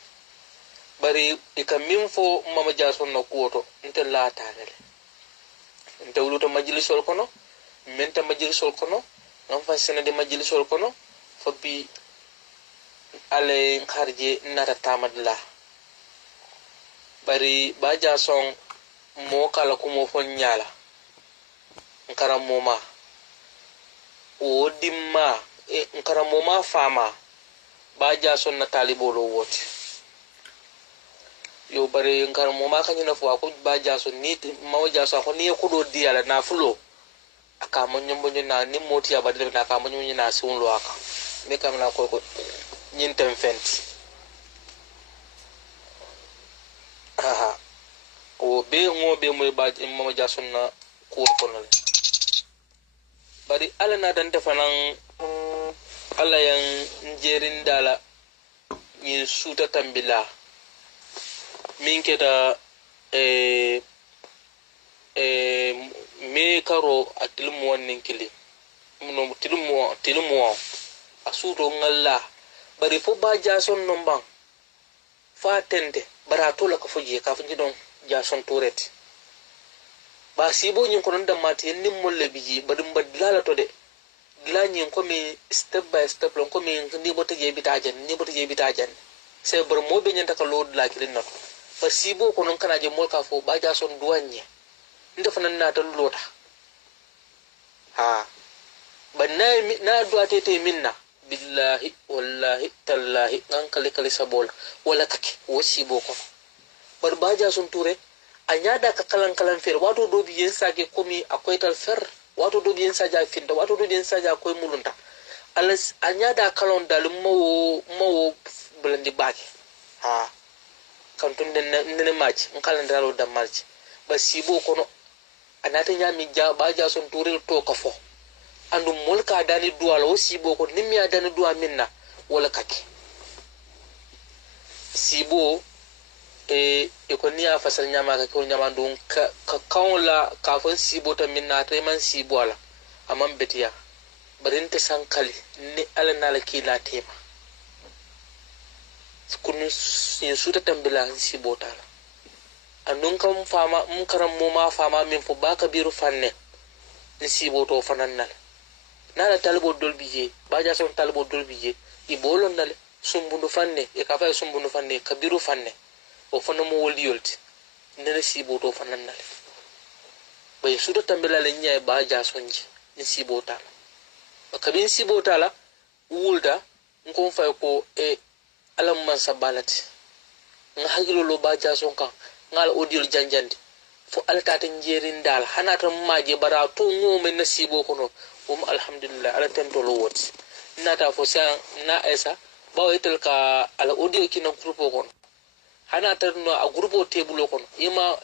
bari ikamin fo mama jason na kuoto nte la tanale nte wuluto majlisol kono menta majlisol kono ngam fa sene de majlisol kono fabi ale kharje nata tamadla bari ba jason mo kala ko mo fon nyala nkaram moma o dimma nkaram moma fama ba jason na talibolo woti yo bare nkaram moma kanyina fo ko ba jason ni mawo jason ko ni ko do diala na fulo aka mo nyombo na ni moti abade na ka mo nyombo na sun lo aka me kam na ko nyintem fenti aha o be mo be mo ba mama jason na ko kono bari ala na dan defanan ala yan jerin dala yin suta tambila min keda me karo atilmu wannan kili no tilmu asuto ngalla bari fo ba jason nomban fa tende barato la ko fuje ka funji don jason tourette ba sibo nyin ko non da mati nim molle biji badum badlala to de dila nyin ko mi step by step lon ko mi ndi bote je bitajan se bor mo be nyanta ka lod la kilin not ba sibo ko non kana je mol ka fo ba jason duanye nda fanan na tan lota ha banay na duate te minna billahi wallahi tallahi nan kale sabol wala kake wo sibo ko bar ba jason touré anyada ka kalan fer wato do biyen sage komi akwai tal fer wato do biyen saja finda wato do biyen saja akwai mulunta alas anyada kalon dal mawo blandi baki ha kantun den match kalan dalo da match ba sibo kono anata nyami ja ba ja son touré to ka fo andu molka dani duwala o sibo ko nimmi adani duwa minna wala kake sibo e ko niya fasal nyama ka ko nyama dun ka kaula ka fon sibo ta minna ta man sibo ala amman betiya barinte sankali ni ala nala kila tema kunu yin suta tambila sibo ta andun kam fama mun karam mo ma fama min fo baka biru fanne ni sibo to fanannal nala talbo dolbije baja son talbo dolbije ibolon nale sumbundu fanne e ka fay sumbundu fanne kabiru fanne o fana mo wol yolti ndene sibo to fanannal bay sudo tambela le nyaay baja sonji ni sibo tala bakabin sibo tala wulda ngom fay ko e alam man sabalati nga hagilo lo baja son kan ngal odil janjandi fo alta tan jerin dal hanata maaje bara to ngome nasibo kono alhamdulillah ala tento lo woti nata fo sa na esa bawo etel ka ala audio kinan groupe kono hanata no a groupe tebulo kono ima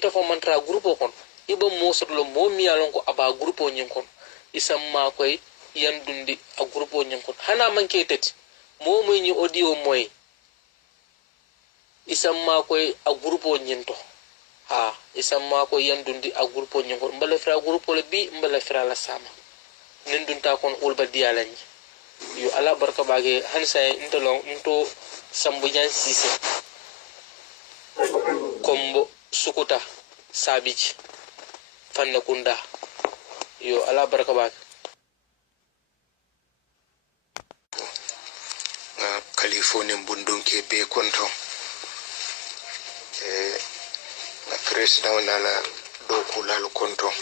to fo mantra groupe kono iba mosodlo mo miyalon ko aba groupe nyin kono isamma koy yandundi a groupe nyin kono hana manke tati mo mo nyi audio moy isamma koy a groupe nyin to ha isamma ko yandundi a groupe nyin kono mbala fra groupe le bi mbala fra la sama nindunta kon ulba dialanji yo ala barka bage hansa intolon into sambujan sise kombo sukuta sabiji fanna kunda yo ala barka bage california bundunke be konto na president na la do kula lu konto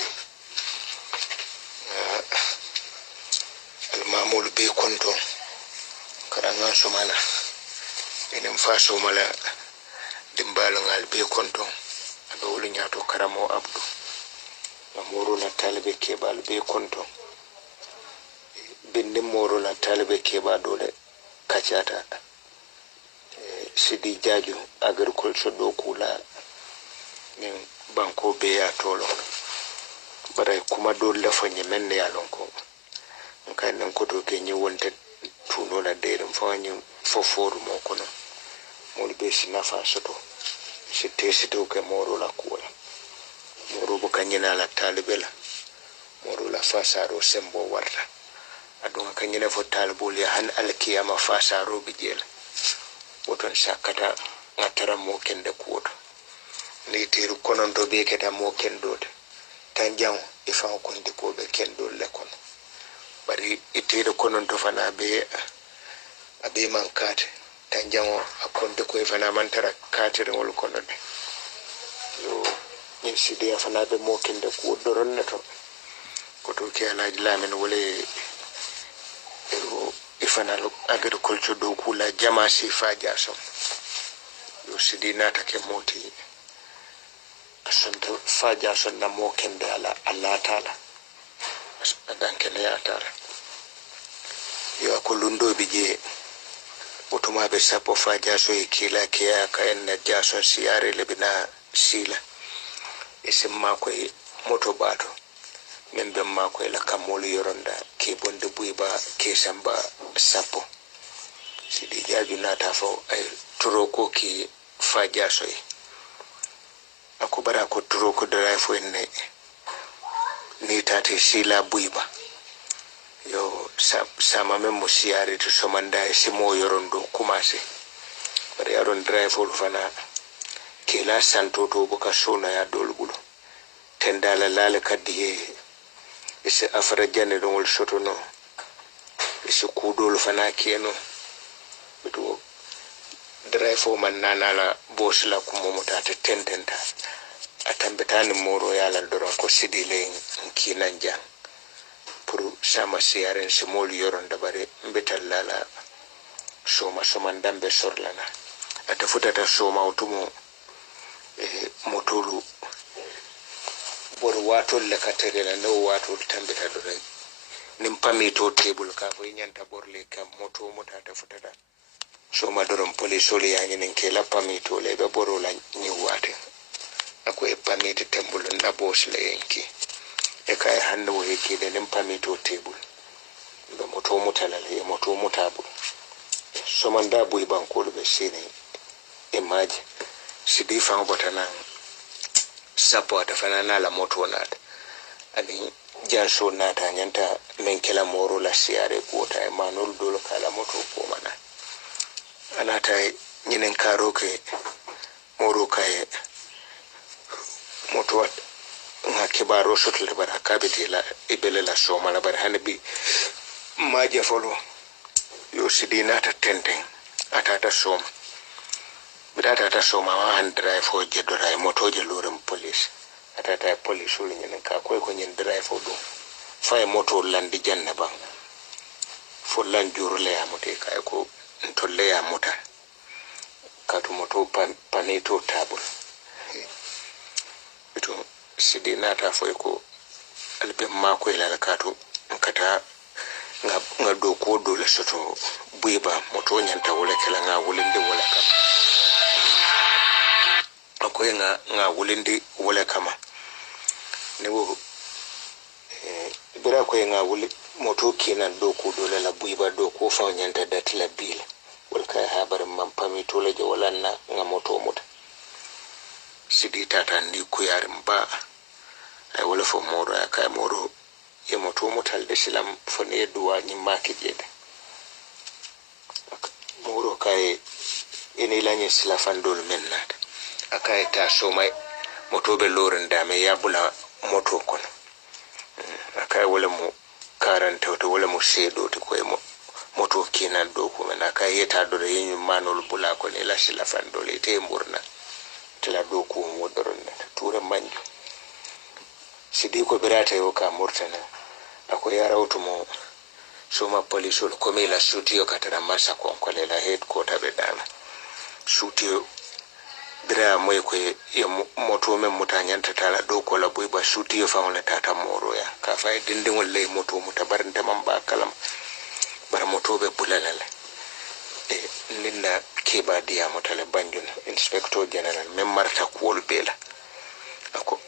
al mamul be konto karanga somala enen fa somala dimbalo ngal be konto abe wulu nyato karamo abdu amoro la talibe kebal be konto bindi moro la talibe keba dole kachata sidi jaju agriculture do kula min banko be ya tolo bare kuma dole la fanye menne ya lonko kan nan ko to ke nyi wonte tuno la de dum fanyi foforu mo kono mo be sinafa soto sito ke moro la kula moro bu kanyina la talibela moro la fasaro sembo warta adon kanyina fo talibul ya han alkiyama fasaro bijela woton sakata ngatara mo kende kuoto ni tiru konon to be keta mo kendo tanjang ifa ko ndi ko be kendo le kono bari itiru konon to fana be abe mankate tanjang akonde ko fana mantara katire wol kono de yo min sidi fana be mo kende ko doron neto ko to ke alaji lamen wole ifana agriculture do kula jama si faja so yo sidi nata ke moti asanta faja so na mo kende ala Allah taala danke ne atara yo ko lundo bije otuma be sapo faja so ikila ke aka en jaso siare lebina sila isim mako moto bato men be mako la kamol yoronda ke bonde buiba ke samba sapo sidi jaju nata fo ay turoko ki faja so ako bara ko turoko dara fo ne ni tati sila buiba yo sama men mo siare to somanda e simo yorondo kumase bare yaron drive ol fana ke la santo to boka sona ya dolbulo tendala lale kaddi ise afara jane dongol sotono ise kudol fana keno bitu drive o man nanala boss la kumo mutata tendenta atambetani moro yala doron ko sidile kinan jang pour sama siaren simol yoron dabare mbetal lala soma ndambe sorlana ata futata soma utumo motolu bor watol le katere la no watol tambita do rek nim pamito table ka fo nyanta borle kam moto motata futata soma doron police ole yani nen ke la pamito le be borola ni wate ako e pamito tembul nda boss le yenki e kay hande wo yake da nim pamito table be moto motala le moto motabu soma nda boy bankol be sene image sidi fa botana sapo atafana na la moto nat ani janso nata nyanta men kala moro la siare kota e manol dolo kala moto ko mana anata nyinen karoke moro kay moto wat ngake baro sotle bara kabiti la ibele la soma la bara hanbi maje folo yo sidi nata tenten atata soma bidata ta soma wa han drive o je dora moto je lorum police atata police ul nyen ka ko nyen drive o do fay moto landi janne ba fo lan jurule amote kay ko tolle amota katu moto paneto table bito sidi nata fo ko albe mako ila katu kata nga do ko do le soto buiba moto nyanta wala kala nga wulinde wala kam akoy nga wulindi wala kama ne wo bira koy nga wuli moto kinan do ko dole la buiba do ko fa nyanta datla bil wal kay habar man pamito le je wala na nga moto muta sidi tata ndi ko yarim ba ay wala fo moro ya kay moro e moto mutal de silam fo ne duwa ni maki jede moro kay ene lanye sila fandol mennata akay ta somay moto be loren dame yabula moto kono akay wala mo 40 to wala mo sedo to ko moto kinan do ko men akay yeta do de yin manol bula ko ne la sila fandol te murna tela do ko wodoron na tura manju sidi ko birata yo ka murtana ako yara utumo soma police ol komi la studio katara masa ko la headquarter be dala studio bira moy ko e moto men mutanyanta tala do ko la boy ba studio fa on tata moro ya ka fay dindingol lay moto mutabarnde man ba kalam bara moto be bulalale e linna keba dia motale banjun inspector general men marta kuol bela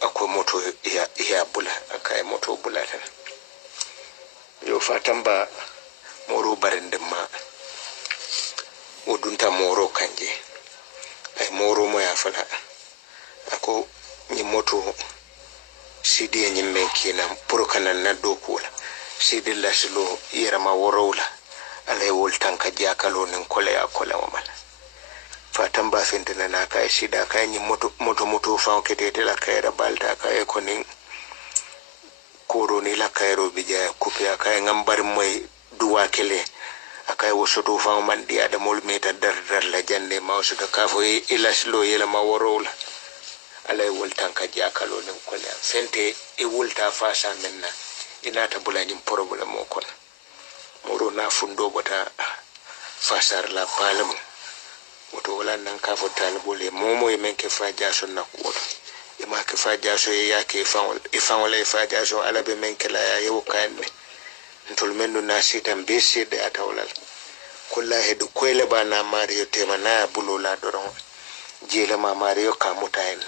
ako moto ya bula akay moto bulata yo fatamba moro barinde ma odunta moro kanje ay moro mo ya fala ako ni moto sidi ni menkina pour kana na dokula sidi la silo yera ma worola alay wol tanka jakalo nin kole ya kole wamala fatan ba fintana na kai sida kai ni moto fa ketete la kai da balta kai ko nin koro ni la kai ro bija kupe kai ngambar moy duwa kele akai wosoto fa man dia da mol meta dar la jande ma wosoto ka fo ila silo yela ma worola alay wol tanka jakalo nin kole fente e wolta fa sa menna ina ta bulani problème o kon moro na fundo bota fasar la palmu wato wala nan ka fo talbole momo e men ke fa jaso na ko e ma ke fa jaso e yake fa wala e fa jaso ala be men ke la ya yo kanne ntol men no nasitam be sede atawlal kullahi du koyle ba na mario tema na bulula doron jela ma mario ka mutayen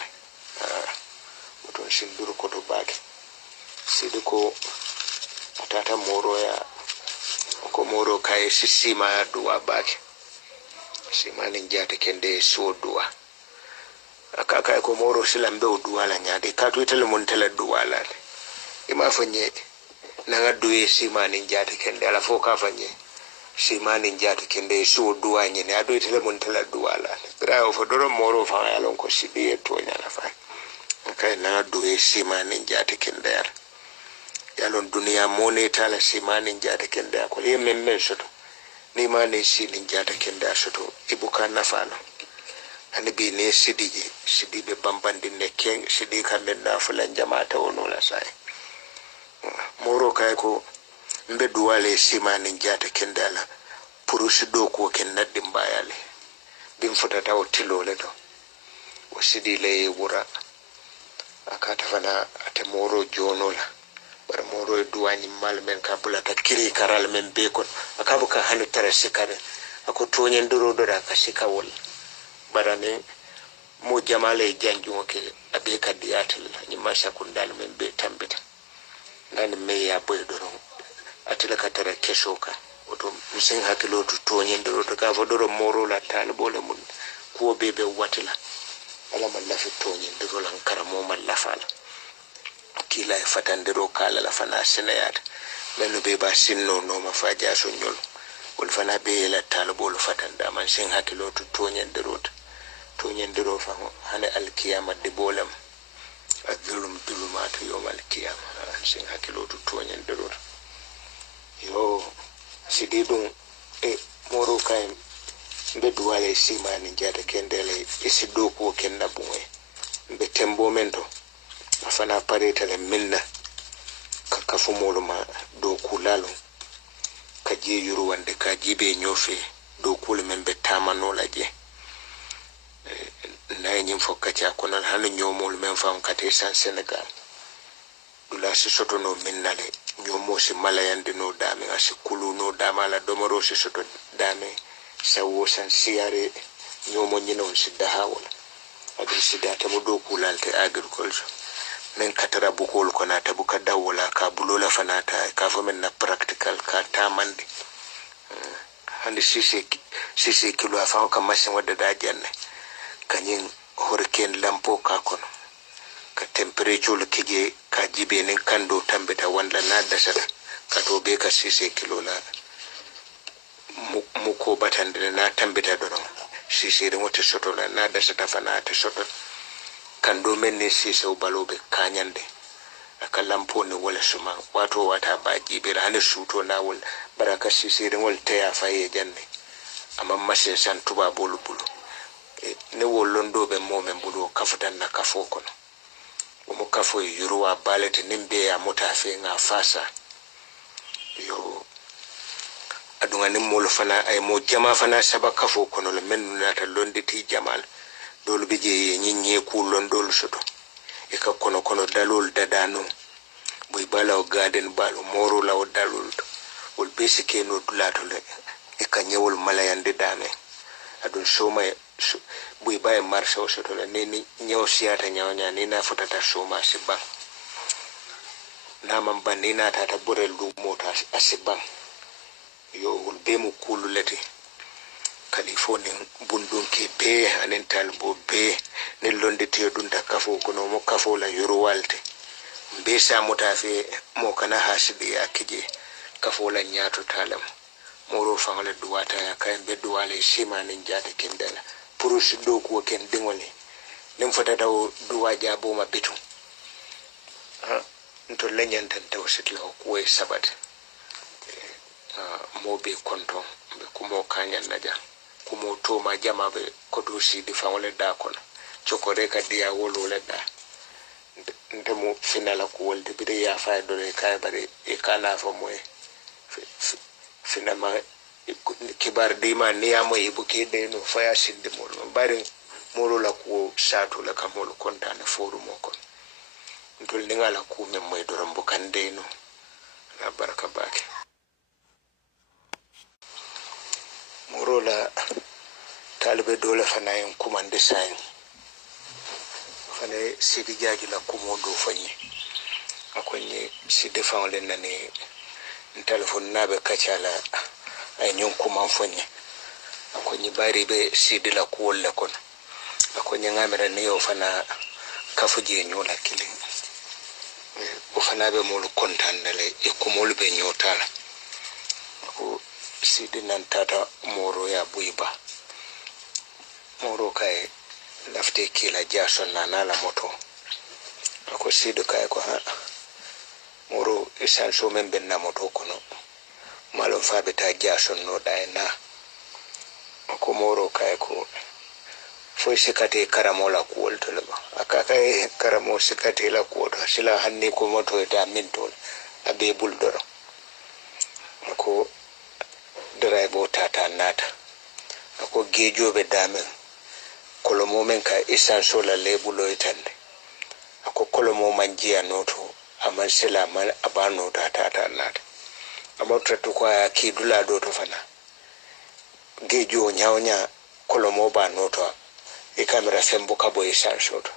wato shindur ko to baake sidi ko tata moro ya ko moro kay sisima duwa baake simani jata kende so duwa akaka ko moro silam be duwa la nyaade ka to tele mon tele duwa la ima fanye na duwe simani jata kende ala fo ka fanye simani jata kende so duwa nyene ado tele mon tele duwa la brawo fo doro moro fa yalon ko sibi to nyala fa kay na duwe simani jata kende yalon duniya mone tala simani jata kende ko yemmen soto ni ma ne si ni jata kende soto ibuka nafano ani bi ne sidi be bambandi ne ken sidi kambe na fulan jamaata wono la sai moro kay ko mbe duwale simani jata kende la purusi do ko ken naddi mbayale bim futata o tilole do o sidi le wura akata fana ate moro jonola bar moro e duwani malmen ka bulata kiri karal men be kon akabu ka hanu tara sikare ako tonyen duro do da ka sikawol barane mo jamale janju ke abe ka diatel ni masha kundal men be tambita nan me ya boy do atila ka tara keshoka oto musin hakilo to tonyen duro to ka fodoro moro la talbole mun ko bebe watila ala man la fi tonyen duro lan karamo man la fala kila e fatandiro kala la fana senayat melu be ba sinno no ma faja so nyol wol fana be la talbol fatanda man sin hakilo to tonyen diro fa hane alkiyama de bolam adulum dulumat yawm alkiyama sin hakilo to tonyen diro yo sididum e moro kay be duwale simani jata kendele isido ko kenna buwe be tembo mento afana pareta le minna ka fumolo ma do kulalo ka je yuru wande ka jibe nyofe do kul membe tamano la je na nyim fokkatia kono hanu nyomol men fam kate san Senegal dula si soto no minnale nyomo si malayande no dame asi kulu no damala domoro si soto dame sawo san siare nyomo nyino si dahawol agri sidata mo do kulalte agriculture men katara bukol ko na tabuka dawola ka bulola fanata ka fomen na practical ka tamande hande sisi kilo afa ka machine wadda da janne kanyin hurricane lampo ka kono ka temperature kije ka jibe nen kando tambita wanda na dasata ka to be ka sisi kilo la muko batande na tambita don sisi de moto soto na dasata fanata soto kando men ne sisi ubalobe kanyande aka lampo ne wala suma wato wata baji be hane suto na wal baraka sisi de wal taya faye janne amma masin san tuba bolu ne wo londo be mo men bulu kafutan na kafo kono mo kafo yuruwa balete nimbe ya mutafe nga fasa yo adunga ni mol fana ay mo jama fana saba kafo kono le men nata londiti jamal dolu be je nyinye ku londol soto e ka kono dalol dadano boy bala o garden balo moro la o dalol wol besike no dulato le e ka nyewol malayande dame adun soma boy baye marché o soto le ni nyew siata nyawnya ni na futata soma siban na man bandi na tata borel du mota asiban yo wol be mu kulu leti california bundun ke be anen talbo be ne londe te dunda kafo kono mo kafo la yoro walte be sa mutafe mo kana hasibi akije kafo la nyato talam moro fangale duwata ya kay be duwale sima nin jade kendala purusi do ko ken dingole nim fata daw duwa jabo ma bitu nto lenyan tan taw sitla ko e sabat mo be konto be kumo kanyan naja kumo to ma jama be ko do si di fangale da kono chokore ka dia wolo le da ndemo finala ko wolde bi ya fa do le kay bare e kana fo moy finama kibar de ma ne amo e buke de no fa ya sinde mo bare molo la ko sato la kamol kontane foru mo kon ndol ni ngala ku mem moy do rambo kande no la baraka bake moro la talibe dole fana yin kumande sayin fana sidi jaji la kumo do fanyi akonye sidi fanle nani telefon nabe kachala ay nyon kuma fanyi akonye bari be sidi la kuwolle kono akonye ngamere ne yo fana kafuje nyola kili o fana be molu kontandale e kumol be nyotala ko sidi nan tata moro ya buiba moro kay lafte kila jason na nala moto ako sidi kay ko ha moro isan so men ben na moto kono malo fabe ta jason no dai na ako moro kay ko foi sikate karamola ko wolto leba aka kay karamo sikate la ko do sila hanni ko moto da mintol abe buldoro ako driver tata nata ako gejobe damen kolomo men ka isan sola lebulo itande ako kolomo manjia noto aman sila man abano tata nata amotra to kwa kidula do to fana gejo nyawnya kolomo ba noto e kamera sembo kabo isan soto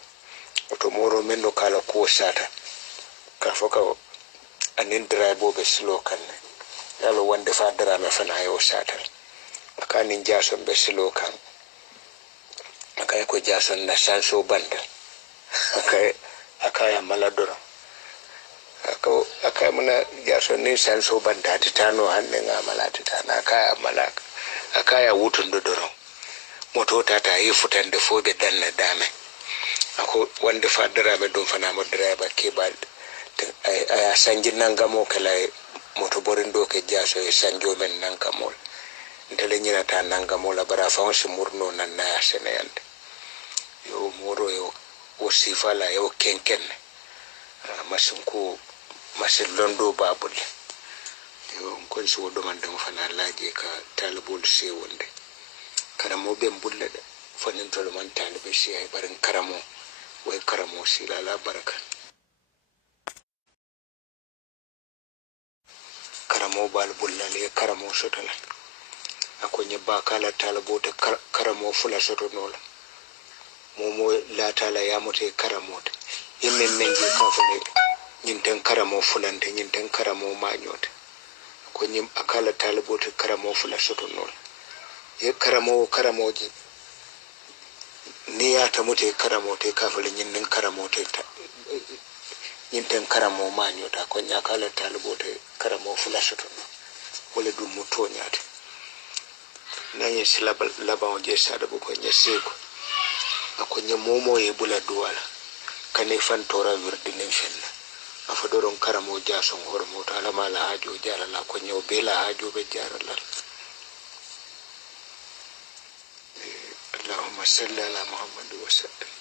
to moro men no kala ko sata ka foka anin driver be slow kanne yalo wande fa drama fana yo satal akani jason be silo kan akay ko jason na sanso banda akay maladoro akay muna jason ni sanso banda titano hande ngamala titana akay malaka akay wutundo doro moto tata yifutande fobe danna dame ako wande fa drama dum fana mo driver ke bal ay sanji nangamo kala moto borindo ke jaso e sanjo men nankamol ndele nyina ta nangamol bara fa on murno nan na seneyande yo moro yo o sifala yo kenken masinku masil londo babul yo kon so do man dem fana laaje ka talibul se wonde karamo be mbulle de fanin tolo man talibe se ay barin karamo way karamo sila la baraka karamo bal bullale karamo sotala akonye bakala talabo te karamo fula soto nola momo la tala yamote karamote yimme menji kafule nyinten karamo fulante nyinten karamo manyote akonye akala talabo te karamo fula soto nola ye karamoji ni ya tamote karamote kafule nyinten karamote nyinten karamo manyota ko nyakala talbote karamo flashoto wala dum muto nyaata nanye silaba laba on je sada bu ko nyeseko ako nyamomo e bula duwala kane fantora wirdi nen fenna afadoron karamo jason hormo tala mala hajo jara la ko nyaw bela hajo be jara la Allahumma صل على محمد وسلم